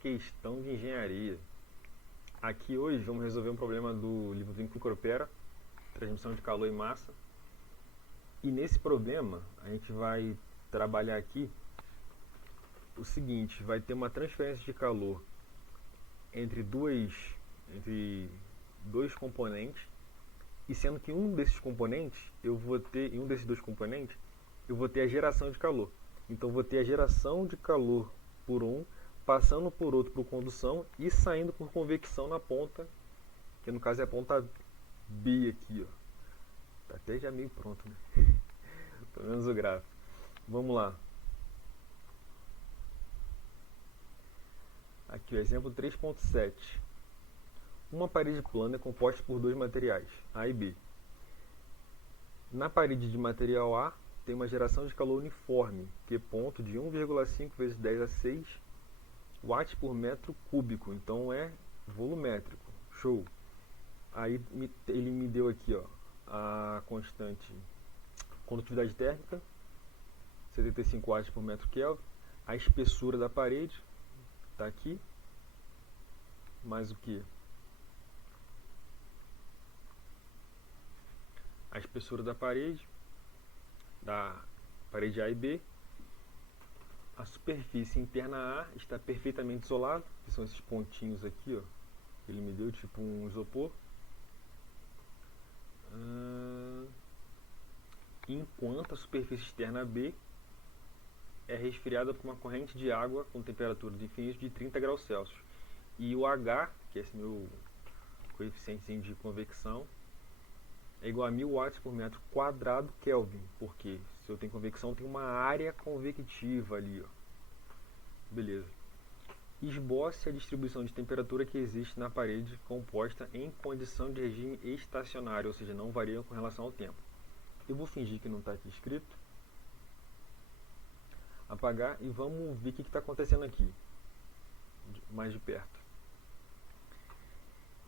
questão de engenharia. Aqui hoje vamos resolver um problema do livro do Enciclopédia, transmissão de calor e massa. E nesse problema a gente vai trabalhar aqui o seguinte: vai ter uma transferência de calor entre dois componentes, e sendo que um desses dois componentes, eu vou ter a geração de calor. Então eu vou ter a geração de calor por um, passando por outro por condução e saindo por convecção na ponta, que no caso é a ponta B aqui, ó. Tá até já meio pronto, né? Pelo menos o gráfico. Vamos lá. Aqui o exemplo 3.7. Uma parede plana é composta por dois materiais, A e B. Na parede de material A tem uma geração de calor uniforme, Q ponto de 1,5 vezes 10 a 6 watts por metro cúbico, então é volumétrico. Show! Aí ele me deu aqui, ó, a constante condutividade térmica, 75 watts por metro Kelvin, a espessura da parede, está aqui, mais o que? A espessura da parede A e B. A superfície interna A está perfeitamente isolada, que são esses pontinhos aqui, ó, que ele me deu, tipo um isopor. Enquanto a superfície externa B é resfriada por uma corrente de água com temperatura de infinito de 30 graus Celsius. E o H, que é esse meu coeficiente de convecção, é igual a 1000 watts por metro quadrado Kelvin, porque se eu tenho convecção, tem uma área convectiva ali, ó. Beleza. Esboce a distribuição de temperatura que existe na parede composta em condição de regime estacionário, ou seja, não varia com relação ao tempo. Eu vou fingir que não está aqui escrito, apagar, e vamos ver o que está acontecendo aqui, mais de perto.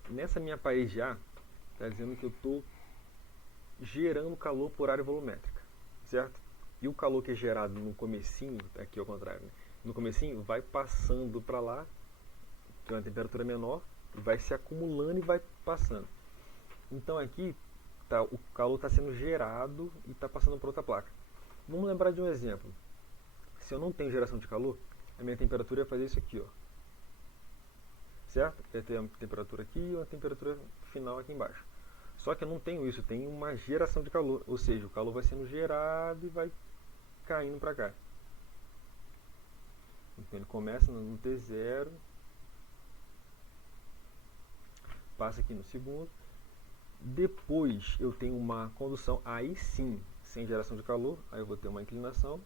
Nessa minha parede A, está dizendo que eu estou gerando calor por área volumétrica, certo? E o calor que é gerado no comecinho, aqui ao contrário, né? No comecinho vai passando para lá, que é uma temperatura menor, vai se acumulando e vai passando. Então aqui o calor está sendo gerado e está passando para outra placa. Vamos lembrar de um exemplo. Se eu não tenho geração de calor, a minha temperatura ia fazer isso aqui, ó. Certo? Ia ter uma temperatura aqui e uma temperatura final aqui embaixo. Só que eu não tenho isso, eu tenho uma geração de calor, ou seja, o calor vai sendo gerado e vai caindo para cá. Então ele começa no T0, passa aqui no segundo. Depois eu tenho uma condução, aí sim, sem geração de calor, aí eu vou ter uma inclinação.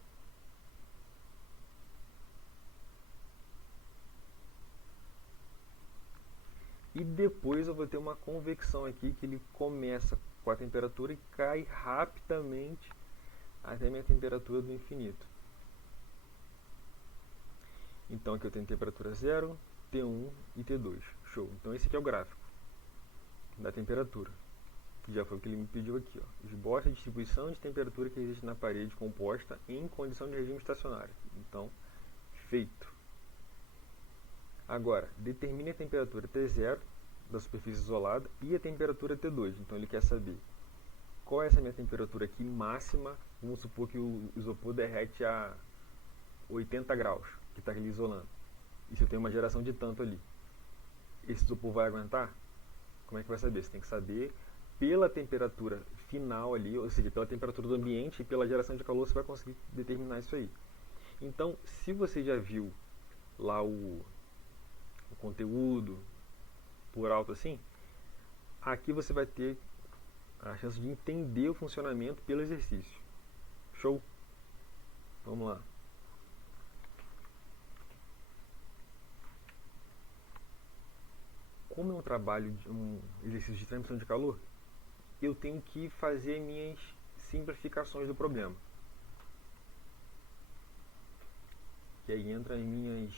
E depois eu vou ter uma convecção aqui, que ele começa com a temperatura e cai rapidamente até a minha temperatura do infinito. Então aqui eu tenho temperatura 0, T1 e T2. Show! Então esse aqui é o gráfico da temperatura, que já foi o que ele me pediu aqui, ó. Esboça a distribuição de temperatura que existe na parede composta em condição de regime estacionário. Então, feito. Agora, determine a temperatura T0 da superfície isolada e a temperatura T2. Então ele quer saber qual é essa minha temperatura aqui máxima. Vamos supor que o isopor derrete a 80 graus, que está ali isolando. E se eu tenho uma geração de tanto ali, esse isopor vai aguentar? Como é que vai saber? Você tem que saber pela temperatura final ali, ou seja, pela temperatura do ambiente e pela geração de calor, você vai conseguir determinar isso aí. Então, se você já viu lá o conteúdo por alto assim, aqui você vai ter a chance de entender o funcionamento pelo exercício. Show? Vamos lá. Como é um trabalho de um exercício de transmissão de calor, eu tenho que fazer minhas simplificações do problema. Que aí entra em minhas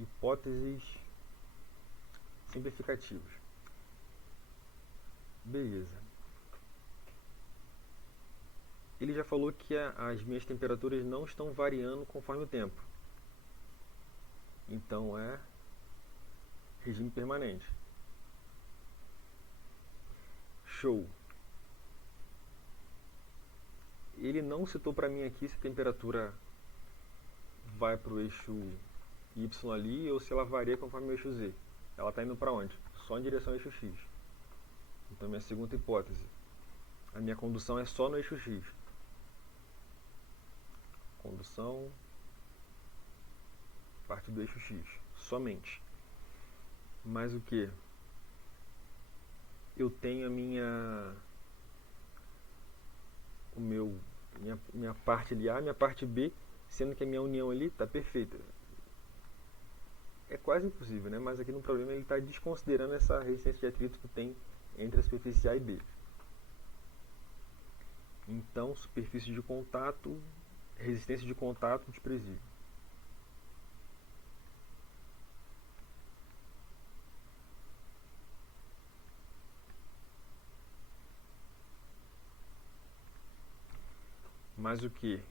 hipóteses simplificativas. Beleza. Ele já falou que as minhas temperaturas não estão variando conforme o tempo. Então é regime permanente. Show. Ele não citou para mim aqui se a temperatura vai para o eixo Y ali ou se ela varia conforme o eixo Z. Ela está indo para onde? Só em direção ao eixo X. Então, minha segunda hipótese. A minha condução é só no eixo X. Condução parte do eixo X. Somente. Mas o que? Eu tenho a minha parte ali A, minha parte B, sendo que a minha união ali está perfeita. É quase impossível, né? Mas aqui no problema ele está desconsiderando essa resistência de atrito que tem entre a superfície A e B. Então, superfície de contato, resistência de contato desprezível. Mas o que?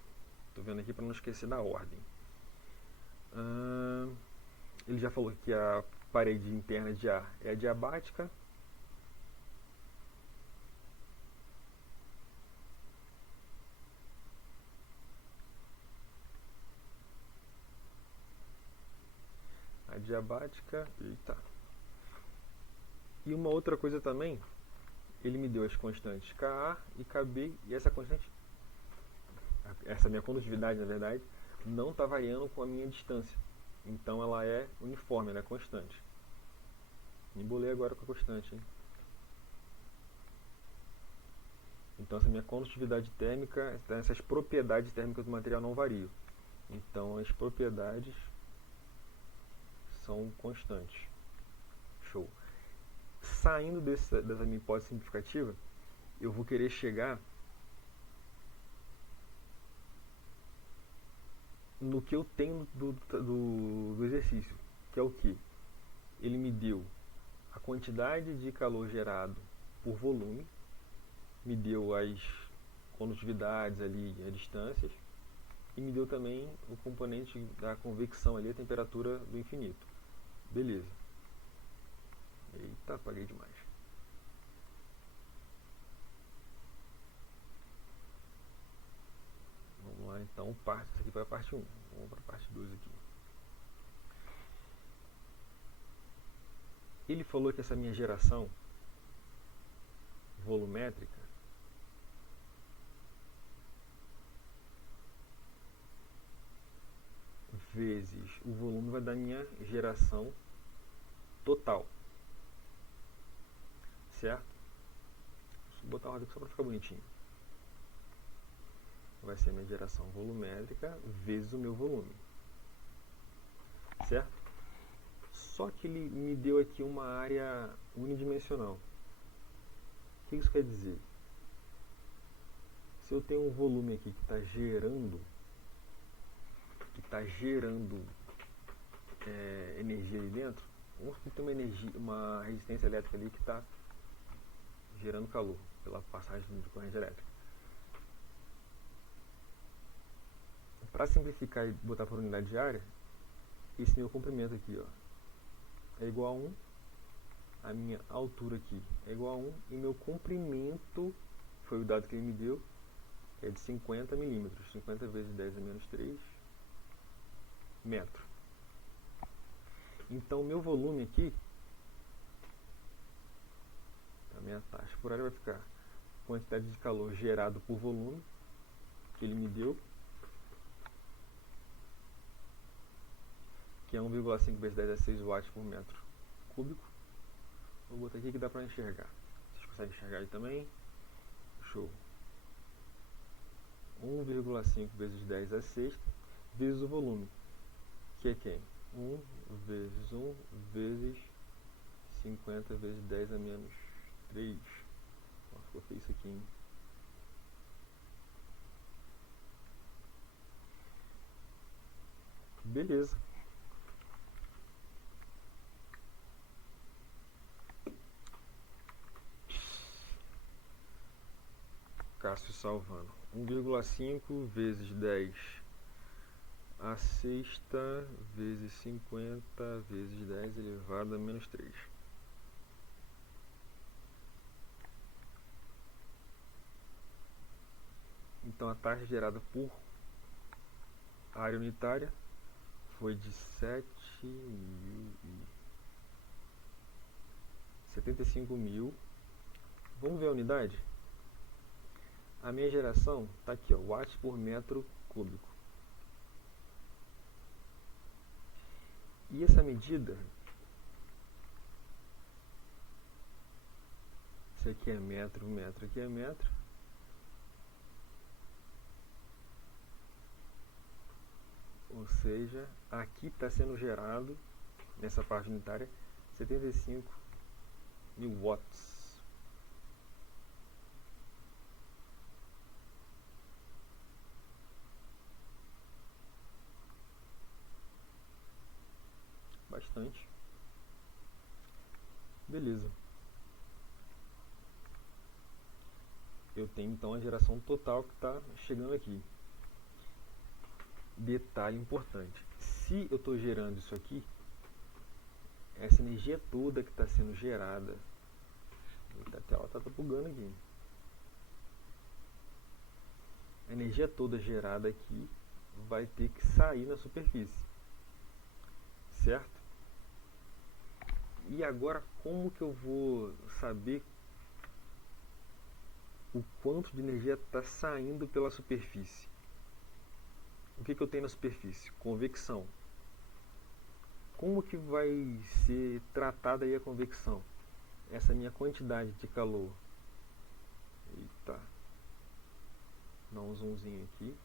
Estou vendo aqui para não esquecer da ordem. Ele já falou que a parede interna de ar é adiabática. Adiabática. Eita. E uma outra coisa também, ele me deu as constantes Ka e Kb, e essa constante, essa minha condutividade, na verdade, não está variando com a minha distância. Então ela é uniforme, ela é constante. Me embolei agora com a constante, hein? Então essa minha condutividade térmica, essas propriedades térmicas do material não variam. Então as propriedades são constantes. Show. Saindo dessa minha hipótese simplificativa, eu vou querer chegar no que eu tenho do exercício, que é o que? Ele me deu a quantidade de calor gerado por volume, me deu as condutividades ali, as distâncias, e me deu também o componente da convecção ali, a temperatura do infinito. Beleza. Eita, apaguei demais. Vamos lá então, isso aqui foi a parte 1. Vamos para a parte 2 aqui. Ele falou que essa minha geração volumétrica vezes o volume vai dar minha geração total. Certo? Vou botar uma ordem só para ficar bonitinho. Vai ser a minha geração volumétrica vezes o meu volume. Certo? Só que ele me deu aqui uma área unidimensional. O que isso quer dizer? Se eu tenho um volume aqui que está gerando energia ali dentro, vamos supor que tem uma resistência elétrica ali que está gerando calor pela passagem de corrente elétrica. Para simplificar e botar por unidade de área, esse meu comprimento aqui, ó, é igual a 1, a minha altura aqui é igual a 1, e meu comprimento, foi o dado que ele me deu, é de 50 milímetros, 50 vezes 10 a menos 3 metros. Então, meu volume aqui, a minha taxa por área vai ficar quantidade de calor gerado por volume, que ele me deu, que é 1,5 vezes 10 a 6 watts por metro cúbico. Vou botar aqui que dá para enxergar. Vocês conseguem enxergar aí também? Show. 1,5 vezes 10 a sexta vezes o volume, que é quem? 1 vezes 1 vezes 50 vezes 10 a menos 3. Nossa, coloquei isso aqui, hein? Beleza. Cássio salvando. 1,5 vezes 10 a sexta vezes 50 vezes 10 elevado a menos 3. Então a taxa gerada por área unitária foi de 75.000. Vamos ver a unidade? A minha geração está aqui, ó, watts por metro cúbico. E essa medida, isso aqui é metro, metro aqui é metro. Ou seja, aqui está sendo gerado, nessa parte unitária, 75.000 watts. Bastante. Beleza. Eu tenho então a geração total que está chegando aqui. Detalhe importante: se eu estou gerando isso aqui, essa energia toda que está sendo gerada, a tela está bugando aqui. A energia toda gerada aqui vai ter que sair na superfície, certo? E agora, como que eu vou saber o quanto de energia está saindo pela superfície? O que eu tenho na superfície? Convecção. Como que vai ser tratada aí a convecção? Essa minha quantidade de calor. Eita. Dá um zoomzinho aqui.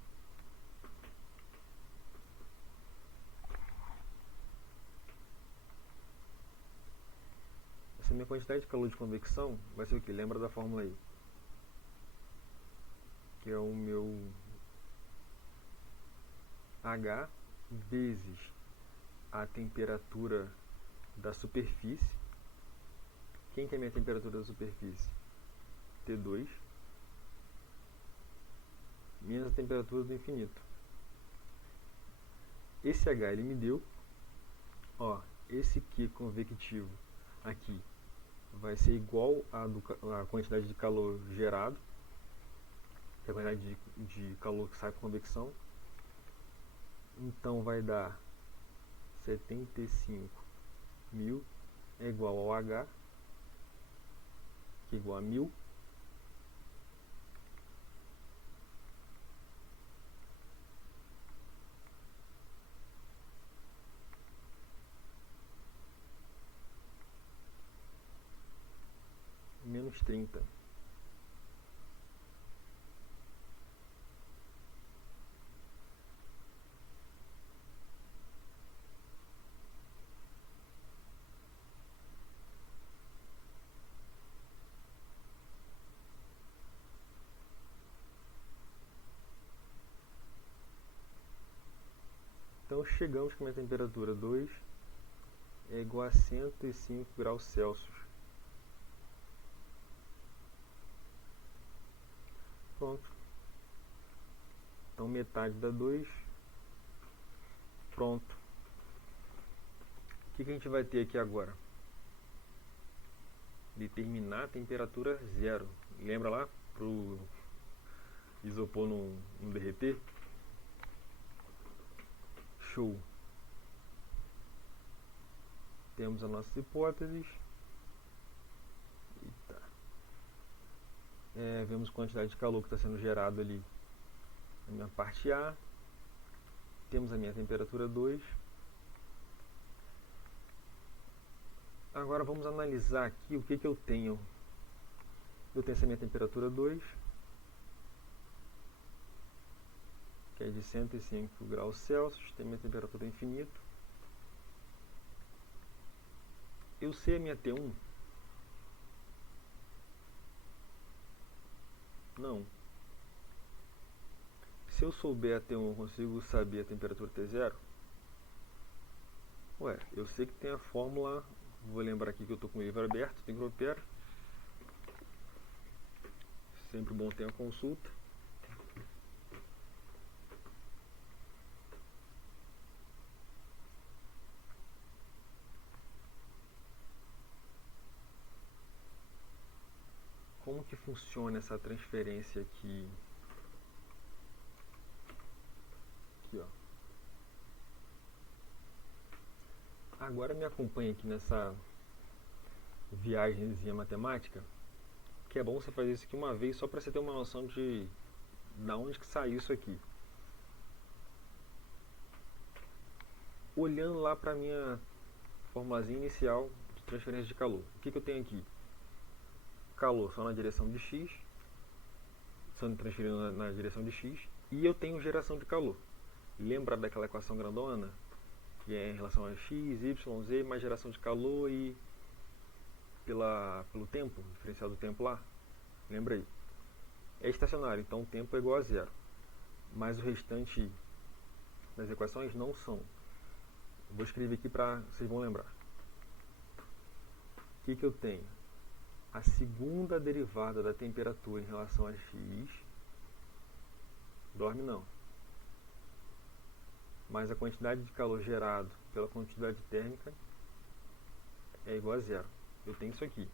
Essa minha quantidade de calor de convecção vai ser o que? Lembra da fórmula aí? Que é o meu H vezes a temperatura da superfície. Quem que é a minha temperatura da superfície? T2 menos a temperatura do infinito. Esse H ele me deu, ó, esse Q convectivo aqui vai ser igual a quantidade de calor gerado, que é a quantidade de calor que sai por convecção. Então vai dar 75.000 é igual ao H, que é igual a 1000. Menos 30. Então chegamos com a minha temperatura 2 é igual a 105 graus Celsius. Pronto. Então metade dá 2. Pronto. O que a gente vai ter aqui agora? Determinar a temperatura zero. Lembra lá? Para o isopor não derreter? Show. Temos as nossas hipóteses. Eita. Vemos a quantidade de calor que está sendo gerado ali na minha parte A. Temos a minha temperatura 2. Agora vamos analisar aqui o que eu tenho. Eu tenho essa minha temperatura 2, que é de 105 graus Celsius. Tem minha temperatura infinito. Eu sei a minha T1? Não. Se eu souber a T1, eu consigo saber a temperatura T0? Ué, eu sei que tem a fórmula. Vou lembrar aqui que eu estou com o livro aberto, tem que operar. Sempre bom ter uma consulta. Como que funciona essa transferência aqui? Aqui, ó. Agora me acompanha aqui nessa viagemzinha matemática, que é bom você fazer isso aqui uma vez só para você ter uma noção de onde que saiu isso aqui. Olhando lá para minha formulazinha inicial de transferência de calor, o que eu tenho aqui? Calor só na direção de x, sendo transferido na direção de x, e eu tenho geração de calor. Lembra daquela equação grandona? Que é em relação a x, y, z, mais geração de calor e pelo tempo, diferencial do tempo lá. Lembra aí? É estacionário, então o tempo é igual a zero. Mas o restante das equações não são. Vou escrever aqui para vocês vão lembrar. O que eu tenho? A segunda derivada da temperatura em relação a x, dorme não, mais a quantidade de calor gerado pela quantidade térmica é igual a zero. Eu tenho isso aqui.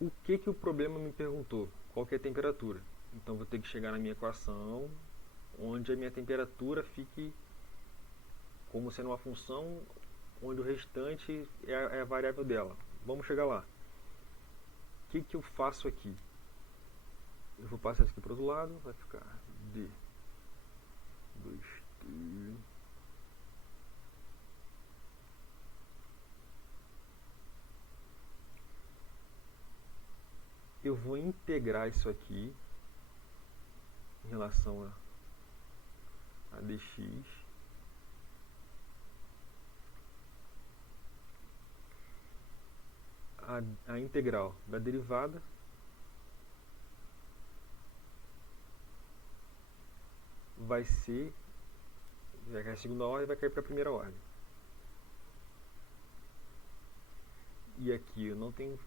O que o problema me perguntou? Qual que é a temperatura? Então vou ter que chegar na minha equação onde a minha temperatura fique como sendo uma função onde o restante é a variável dela. Vamos chegar lá. O que eu faço aqui? Eu vou passar isso aqui para o outro lado, vai ficar d 2t. Eu vou integrar isso aqui em relação a dx. A integral da derivada vai ser, vai cair a segunda ordem e vai cair para a primeira ordem. E aqui eu não tenho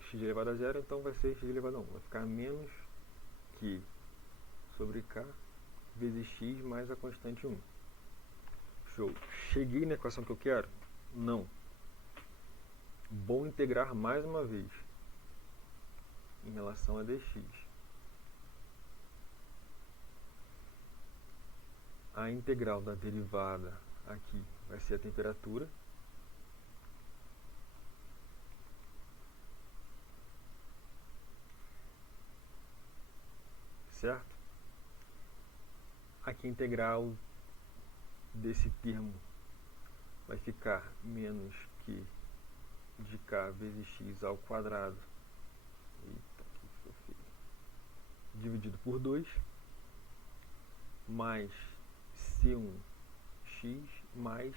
x elevado a zero, então vai ser x elevado a 1. Vai ficar menos que sobre k vezes x mais a constante 1. Show. Cheguei na equação que eu quero? Não. Vou integrar mais uma vez em relação a dx. A integral da derivada aqui vai ser a temperatura. Certo? Aqui a integral desse termo vai ficar menos que de k vezes x ao quadrado dividido por 2 mais C1x mais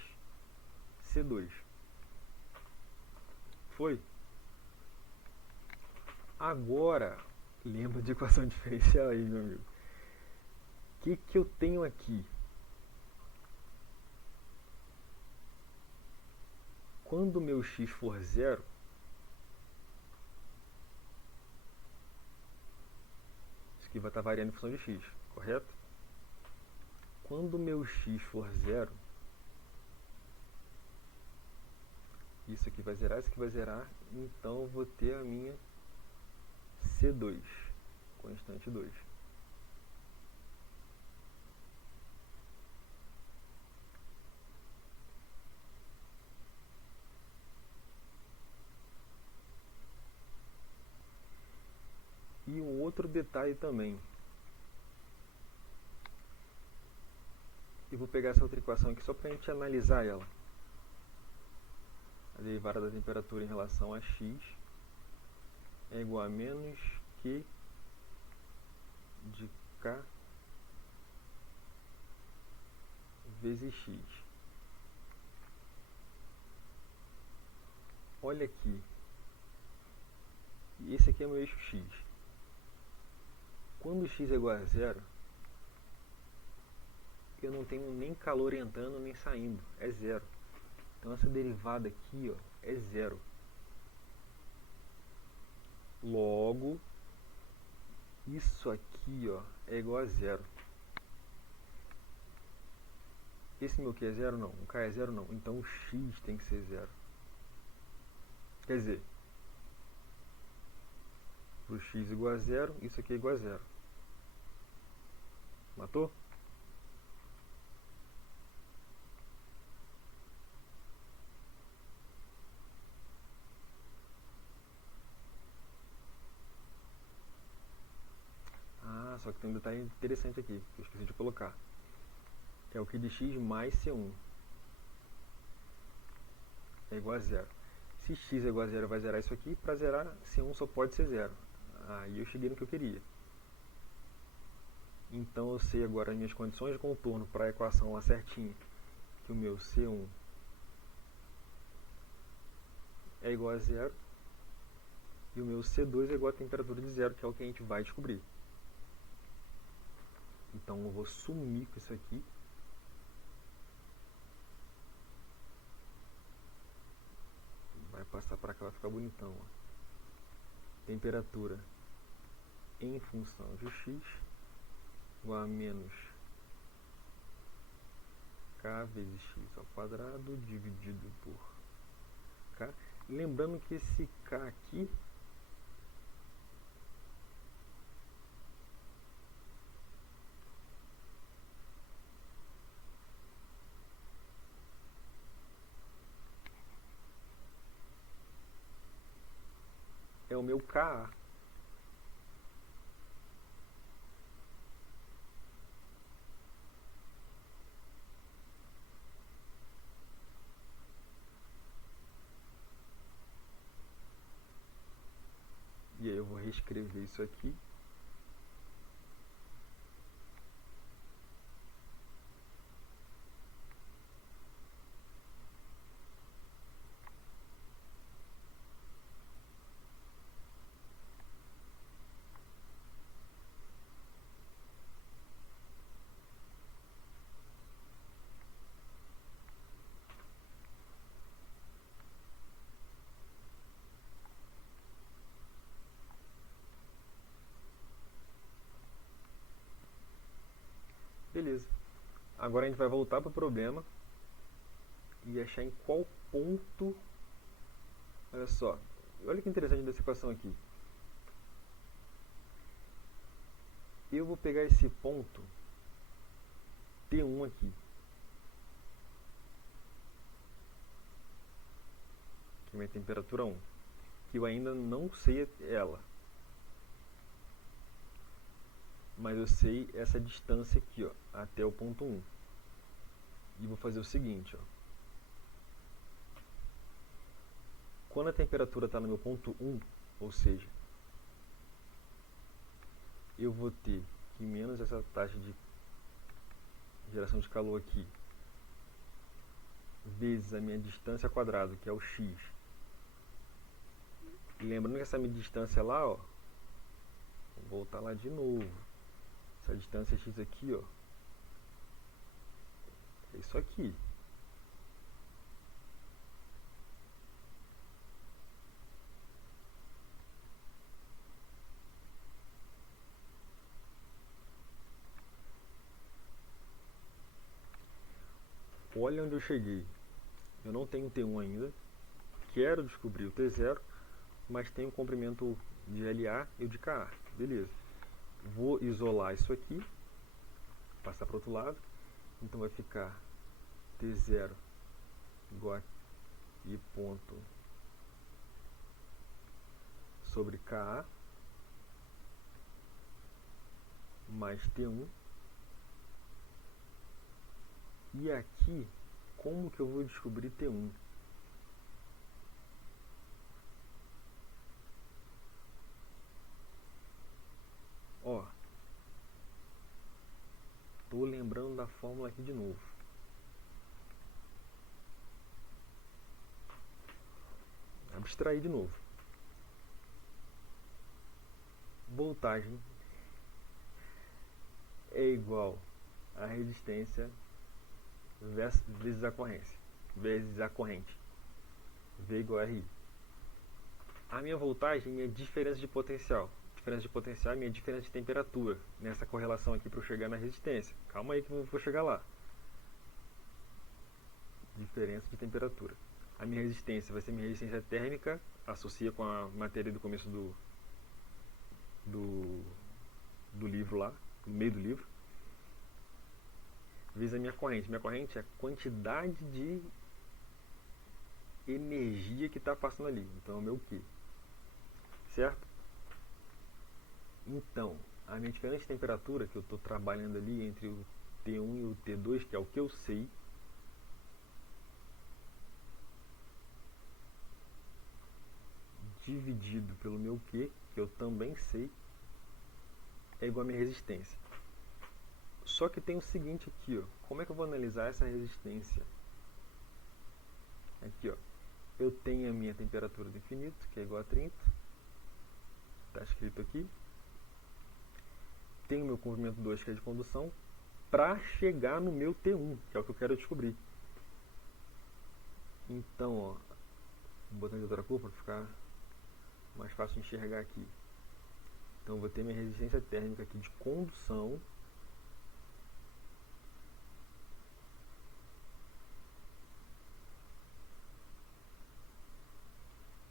C2. Foi? Agora, lembra de equação diferencial aí, meu amigo. O que eu tenho aqui? Quando o meu x for zero, isso aqui vai estar variando em função de x, correto? Quando o meu x for zero, isso aqui vai zerar, isso aqui vai zerar, então eu vou ter a minha C2, constante 2. E um outro detalhe também. Eu vou pegar essa outra equação aqui só para a gente analisar ela. A derivada da temperatura em relação a x é igual a menos que de k vezes x. Olha aqui. Esse aqui é o meu eixo x. Quando x é igual a zero, eu não tenho nem calor entrando nem saindo, é zero. Então essa derivada aqui, ó, é zero. Logo, isso aqui, ó, é igual a zero. Esse meu Q é zero? Não. O K é zero? Não. Então o X tem que ser zero. Quer dizer, para o X igual a zero, isso aqui é igual a zero. Matou? Ah, só que tem um detalhe interessante aqui, que eu esqueci de colocar. É o Q de X mais C1. É igual a zero. Se x é igual a zero, vai zerar isso aqui. Para zerar, C1 só pode ser zero. Aí eu cheguei no que eu queria. Então eu sei agora as minhas condições de contorno para a equação lá certinho. Que o meu C1 é igual a zero. E o meu C2 é igual a temperatura de zero, que é o que a gente vai descobrir. Então eu vou sumir com isso aqui. Vai passar para cá, vai ficar bonitão. Ó. Temperatura em função de x igual a menos k vezes x ao quadrado dividido por k. Lembrando que esse k aqui é o meu Ka. E aí eu vou reescrever isso aqui. Beleza. Agora a gente vai voltar para o problema e achar em qual ponto. Olha só. Olha que interessante dessa equação aqui. Eu vou pegar esse ponto T1 aqui, que é minha temperatura 1, que eu ainda não sei ela, mas eu sei essa distância aqui, ó, até o ponto 1. E vou fazer o seguinte, ó. Quando a temperatura está no meu ponto 1, ou seja, eu vou ter que menos essa taxa de geração de calor aqui, vezes a minha distância ao quadrado, que é o x. Lembrando que essa minha distância lá, ó, vou voltar lá de novo. Essa distância x aqui, ó, é isso aqui. Olha onde eu cheguei. Eu não tenho T1 ainda. Quero descobrir o T0, mas tenho o comprimento de LA e o de KA. Beleza. Vou isolar isso aqui, passar para o outro lado. Então vai ficar T0 igual a I ponto sobre KA mais T1. E aqui, como que eu vou descobrir T1? Ó, tô lembrando da fórmula aqui de novo. Abstrair de novo. Voltagem é igual a resistência vezes a corrente. V igual a RI. A minha voltagem é minha diferença de potencial. Diferença de potencial é minha diferença de temperatura. Nessa correlação aqui para eu chegar na resistência. Calma aí que eu vou chegar lá. diferença de temperatura. A minha resistência vai ser minha resistência térmica, associa com a matéria do começo do livro lá, no meio do livro, vezes a minha corrente. Minha corrente é a quantidade de energia que está passando ali. Então é o meu Q. Certo? Então, a minha diferença de temperatura que eu estou trabalhando ali entre o T1 e o T2, que é o que eu sei, dividido pelo meu Q, que eu também sei, é igual a minha resistência. Só que tem o seguinte aqui, ó. Como é que eu vou analisar essa resistência? Aqui, ó. Eu tenho a minha temperatura do infinito, que é igual a 30. Está escrito aqui. Tenho o meu comprimento 2, que é de condução, para chegar no meu T1, que é o que eu quero descobrir. Então, ó, vou botar em outra cor para ficar mais fácil de enxergar aqui. Então, eu vou ter minha resistência térmica aqui de condução.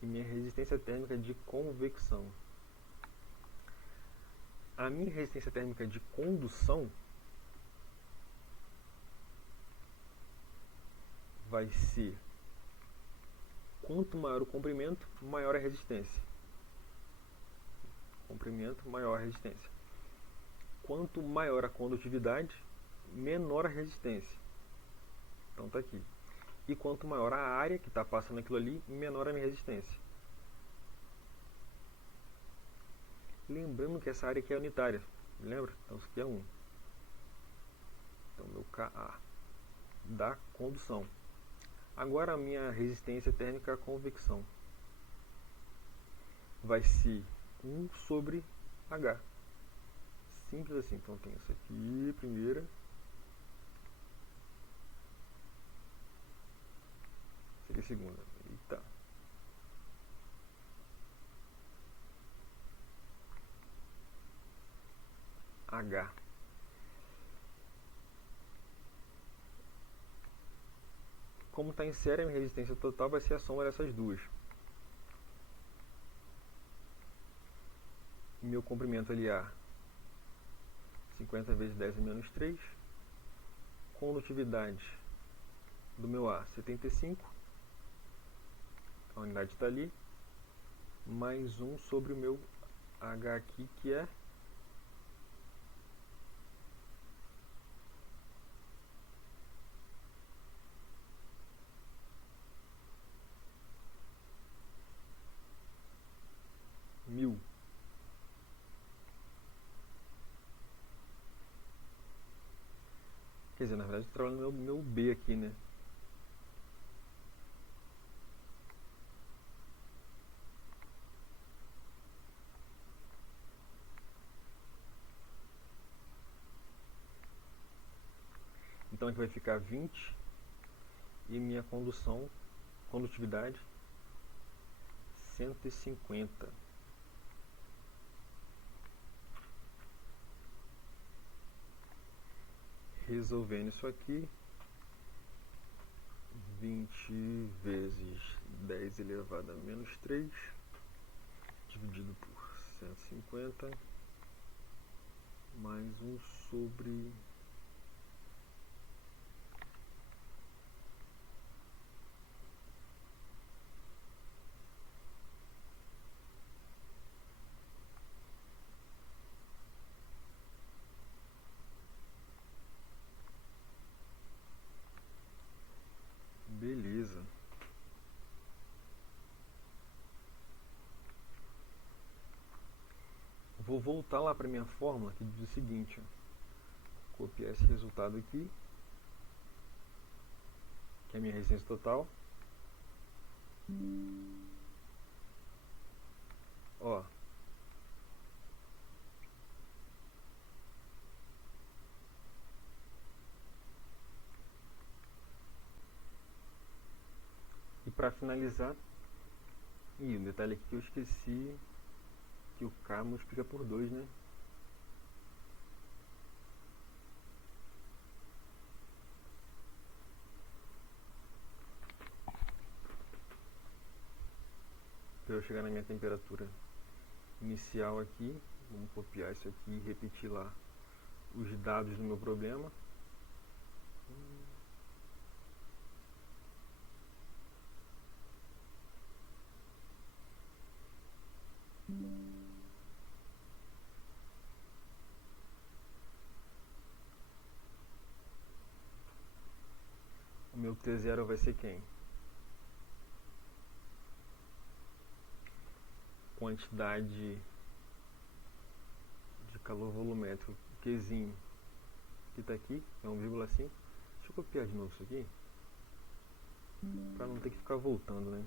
E minha resistência térmica de convecção. A minha resistência térmica de condução vai ser, quanto maior o comprimento, maior a resistência. Comprimento, maior a resistência. Quanto maior a condutividade, menor a resistência. Então está aqui. E quanto maior a área que está passando aquilo ali, menor a minha resistência. Lembrando que essa área aqui é unitária. Lembra? Então isso aqui é 1. Então meu Ka da condução. Agora a minha resistência térmica à convecção vai ser 1 sobre H. Simples assim. Então tem isso aqui, primeira. Isso aqui é segunda. Eita. H. Como está em série, a minha resistência total vai ser a soma dessas duas. Meu comprimento ali A, 50 vezes 10 a menos 3. Condutividade do meu A, 75. A unidade está ali. Mais 1 sobre o meu H aqui, que é 1000. Quer dizer, na verdade, eu estou trabalhando no meu B aqui, né? Então aqui vai ficar 20 e minha condutividade 150. Resolvendo isso aqui, 20 vezes 10 elevado a menos 3 dividido por 150 mais 1 sobre 'Beleza. Vou voltar lá para minha fórmula que diz o seguinte, ó. Copiar esse resultado aqui, que é a minha resistência total. Ó. E para finalizar, um detalhe aqui que eu esqueci, que o K multiplica por 2, né? para eu chegar na minha temperatura inicial aqui. Vamos copiar isso aqui e repetir lá os dados do meu problema. O meu T0 vai ser quem? Quantidade de calor volumétrico, Qzinho, que está aqui, é 1,5. Deixa eu copiar de novo isso aqui, para não ter que ficar voltando, né?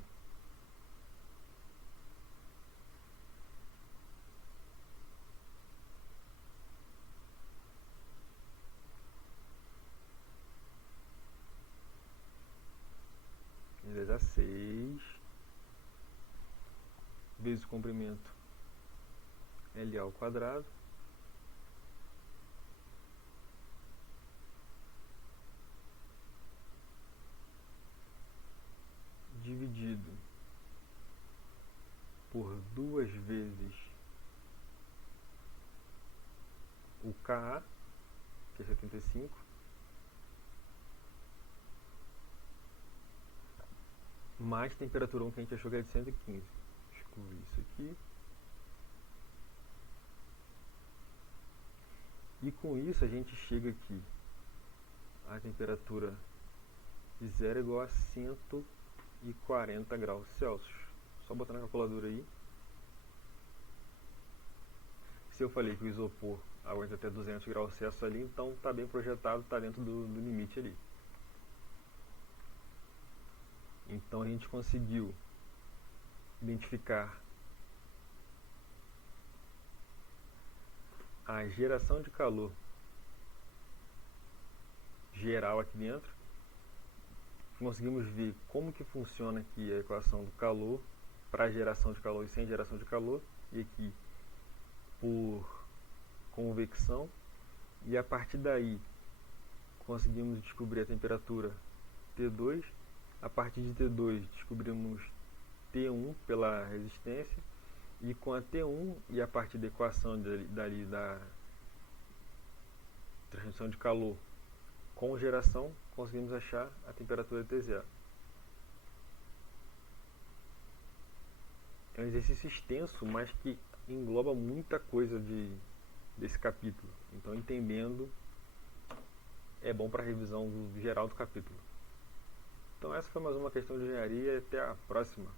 Beleza, 6 vezes o comprimento L ao quadrado dividido por 2 vezes o Ka, que é 75, mais temperatura 1 que a gente achou que é de 115. Excluir isso aqui. E com isso a gente chega aqui a temperatura de 0 é igual a 140 graus Celsius. Só botar na calculadora aí. Se eu falei que o isopor aguenta até 200 graus Celsius ali, então está bem projetado, está dentro do limite ali. Então a gente conseguiu identificar a geração de calor geral aqui dentro. Conseguimos ver como que funciona aqui a equação do calor para geração de calor e sem geração de calor, e aqui por convecção, e a partir daí conseguimos descobrir a temperatura T2. A partir de T2 descobrimos T1 pela resistência, e com a T1 e a partir da equação dali da transmissão de calor com geração, conseguimos achar a temperatura T0. É um exercício extenso, mas que engloba muita coisa desse capítulo. Então, entendendo, é bom para a revisão geral do capítulo. Então, essa foi mais uma questão de engenharia e até a próxima.